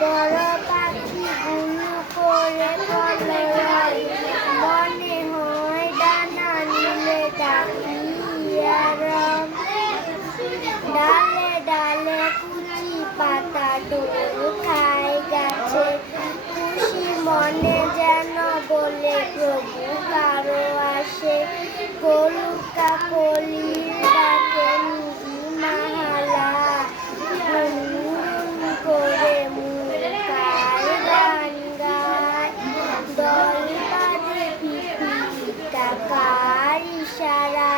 বড় পাখি গুণ করে কলরল মনে হয় ডানা নিলে ডাকিয়ারম ডালে ডালে কুচি পাতা ডোল খায় গেছে। খুশি মনে যেন বলে, প্রভু আকার ইশারা।